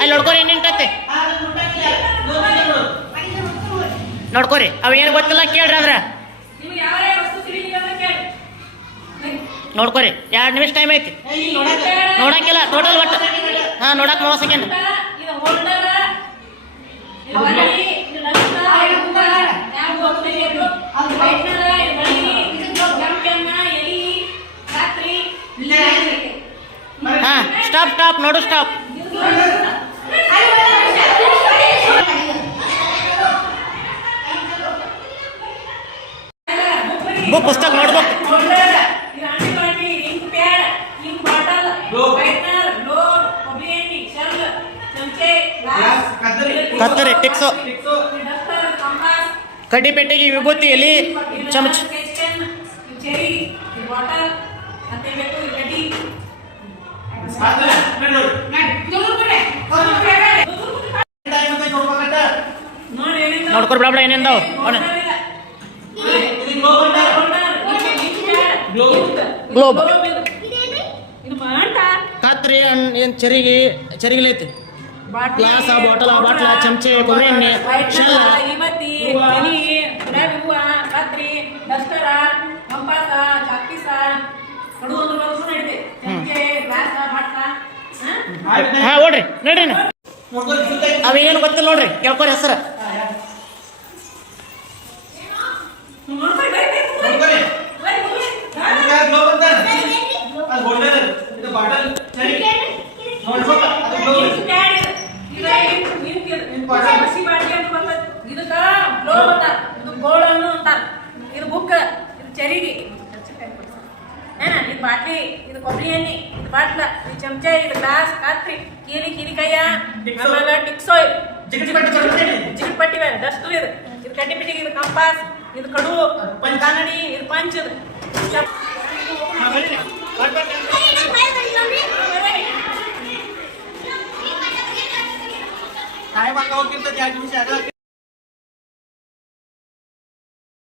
ಅಲ್ಲಿ ನೋಡ್ಕೋರಿ ಏನೇನ್ಕತ್ತೆ ನೋಡ್ಕೋರಿ, ಅವೇನು ಗೊತ್ತಿಲ್ಲ ಕೇಳ್ರಿ ಅಂದ್ರ ನೋಡ್ಕೋರಿ, ಎರಡು ನಿಮಿಷ ಟೈಮ್ ಐತಿ. ನೋಡಕ್ಕಿಲ್ಲ ಟೋಟಲ್ ಒಟ್ಟು. ಹಾ, ನೋಡಕ್ ಮೂವತ್ತು ಸೆಕೆಂಡ್ ಸ್ಟಾಪ್ ನೋಡು ಸ್ಟಾಪ್ ಬುಕ್ ಪುಸ್ತಕ ನೋಡ್ಬೇಕು. ಹೋಲ್ಡರ್ ಇದು ಆಂಟಿಬಾಟಿ ಇಂಕ್ ಪ್ಯಾಡ್ ನೋಡ್ಕೊರಿ ಬಿಡ ಏನೇನು ಏನೇಂದವ ಗ್ಲೋಬ್ ಕತ್ರಿ ಏನು ಚರಿಗೆ ಚರಿಗಿಲೈತಿ ಗ್ಲಾಸ ಬಾಟಲ ಬಾಟ್ಲ ಚಮಚೆ ಕೊಬ್ಬರಿ ಎಣ್ಣೆ ಶೆಲ್ಲ ಕತ್ರಿ ಡಸ್ಟರ ಕಂಪಾಸ ಚಾಕ್ಪೀಸ ಕಡು ಒಂದು ಬಗ್ಸು ನಡಿತೆ ಚಮಚೆ ಗ್ಲಾಸ ಬಾಟ್ಲ ಹಾಂ ನೋಡ್ರಿ ನೋಡ್ರಿ ಅವ ಏನು ಗೊತ್ತಿಲ್ಲ ನೋಡ್ರಿ, ಕೇಳ್ಕೊರಿ ಹೆಸರು. ಇದು ಅಂತಾರ. ಇದು ಬುಕ್ ಇದು ಚರಿಗೆ ಬಾಟ್ಲಿ ಇದು ಕೊಬ್ಬರಿ ಎಣ್ಣೆ ಇದು ಬಾಟ್ಲ ಇದು ಚಮಚ ಇದು ಗ್ಲಾಸ್ ಕಾತ್ರಿ ಕೀರಿ ಕೀರಿಕಾಯ ಆಮೇಲೆ ಟಿಕ್ಸೋಯ್. ಜಿಗಿಟ್ ಪಟ್ಟಿ ಡಸ್ಟ್ರು ಇದು. ಇದು ಕಟ್ಟಿ ಪಿಟ್ಟಿಗೆ ಇದು ಕಂಪಾಸ್ ಇದು ಕಡು ಕನ್ನಡಿ ಇದು ಪಂಚ್ ಇದು. ಟೈಮ್ ಆಗೋಗಿರ್ತದೆ ಎರಡು ನಿಮಿಷ ಅದ